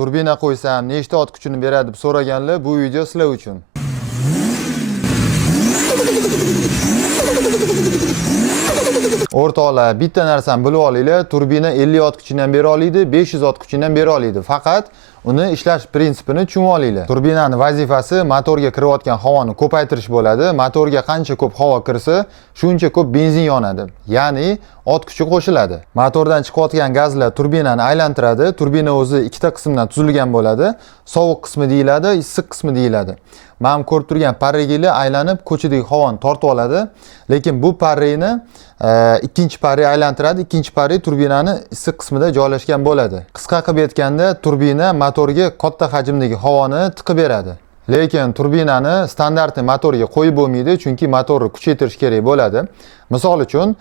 turbina qo'ysam nechta ot kuchini beradi deb so'raganlar, bu video sizlar uchun. O'rtoqlar, bitta narsani bilib olinglar, turbina 50 ot kuchini ham bera oladi, 500 ot kuchini ham bera oladi. Faqat uni ishlash prinsipini tushunib olinglar. Turbinaning vazifasi motorga kirayotgan havoni ko'paytirish bo'ladi. Motorga qancha ko'p havo kirsa, shuncha ko'p benzin yonadi. Ya'ni ot kuchi qo'shiladi. Motordan chiqayotgan gazlar turbinani aylantiradi. Turbina o'zi ikkita qismdan tuzilgan bo'ladi. Sovuq qismi deyiladi, issiq qismi deyiladi. Men ko'rib turgan parregilar aylanib ko'chadagi havoni tortib oladi, lekin bu parreni ikkinchi parre aylantiradi. Ikkinchi parre turbinani issiq qismida joylashgan bo'ladi. Qisqa qilib aytganda, turbina motorga katta hajmdagi havoni tiqib beradi. Lekin turbinani standartli motorga qo'yib bo'lmaydi, chunki motorni kuchaytirish kerak bo'ladi. Misol uchun,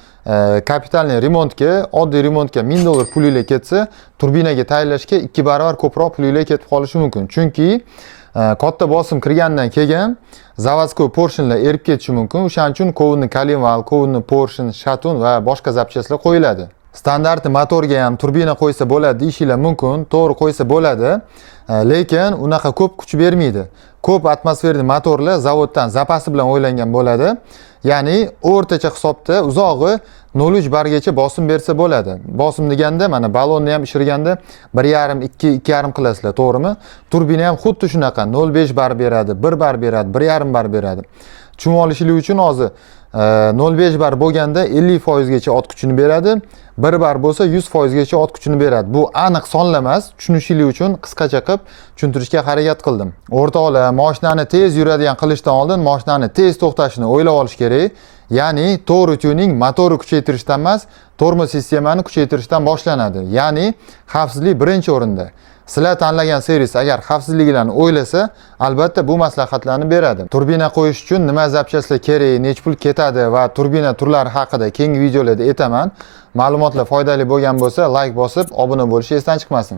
kapitalniy remontga, oddiy remontga $1000 pulinglar ketsa, turbinaga tayyorlashga 2 barobar ko'proq pulinglar ketib qolishi mumkin. Chunki katta bosim kirgandan keyin zavodskoy porshinlar erib ketishi mumkin. O'shaning uchun kovunni kolinval, kovunni porshin, shatun va boshqa zapchastlar qo'yiladi. Standartli motorga ham turbina qo'ysa bo'ladi deyishinglar mumkin, to'g'ri qo'ysa bo'ladi, lekin unaqa ko'p kuch bermaydi. Ko'p atmosferli motorlar zavoddan zapasi bilan o'ylangan bo'ladi. Ya'ni o'rtacha hisobda uzog'i 0,3 bargacha bosim bersa bo'ladi. Bosim deganda mana balonni ham ishirganda 1,5 2,5 qilasizlar, to'g'rimi? Turbina ham xuddi shunaqa 0,5 bar beradi, 1 bar beradi, 1,5 bar beradi. Tushunib olishinglar uchun hozir 0,5 bar bo'lganda 50% gacha ot kuchini beradi, 1 bar bo'lsa 100% gacha ot kuchini beradi. Bu aniq sonlar emas, tushunishinglar uchun qisqacha qilib tushuntirishga harakat qildim. O'rtoqlar, mashinani tez yuradigan qilishdan oldin mashinani tez to'xtashini o'ylab olish kerak. Ya'ni to'g'ri tuning motorni kuchaytirishdan emas, tormoz sistemani kuchaytirishdan boshlanadi. Ya'ni xavfsizlik birinchi o'rinda. Sizlar tanlagan servis agar xavfsizliklarni o'ylasa, albatta bu maslahatlarni beradi. Turbina qo'yish uchun nima zapchastlar kerak, nechta pul ketadi va turbina turlari haqida keyingi videolarda aytaman. Ma'lumotlar foydali bo'lgan bo'lsa, like bosib, obuna bo'lishni esdan chiqmasin.